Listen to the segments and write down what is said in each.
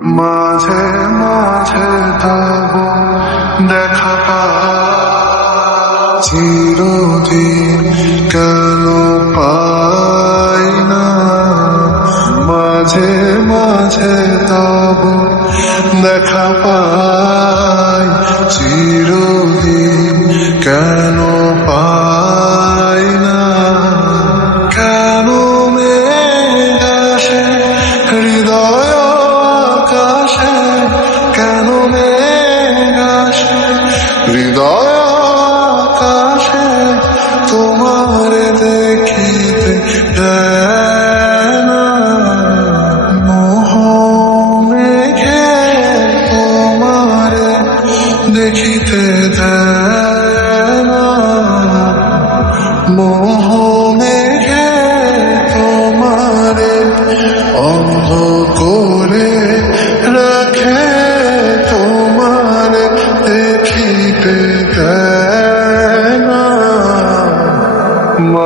মাঝে মাঝে তব দেখা চিরদিন কেন পাই না? মাঝে মাঝে তব দেখা পাই চিরোধী হৃদয় আকাশে তোমার দেখিতে মোহ মেঘে তোমার দেখিতে দেয়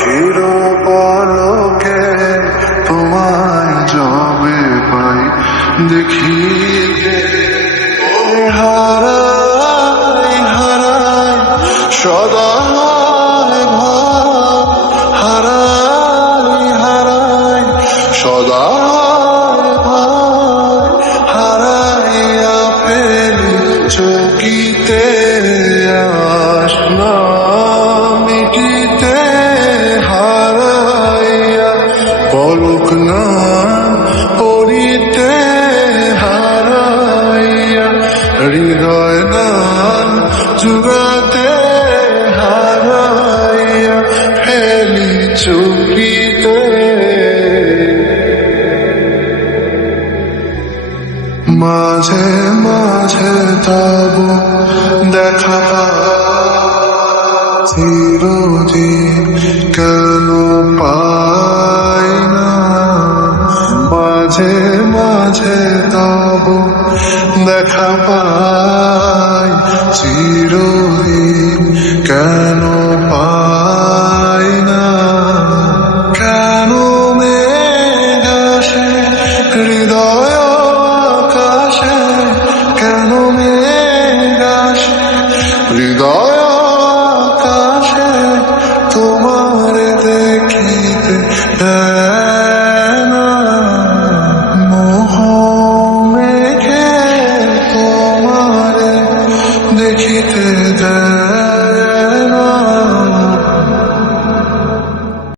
আখির পলকে তোমায় যবে পাই। দেখিতে হারাই হারাই সদা হারাই হারাই সদা হারাইয়া পেলি চকিতে যুগাতে হারাইয়া ফেলি চুকিতে। মাঝে মাঝে তব দেখা চিরদিন কেন না মাঝে মাঝে তব দেখা পাই চির কেন পাই?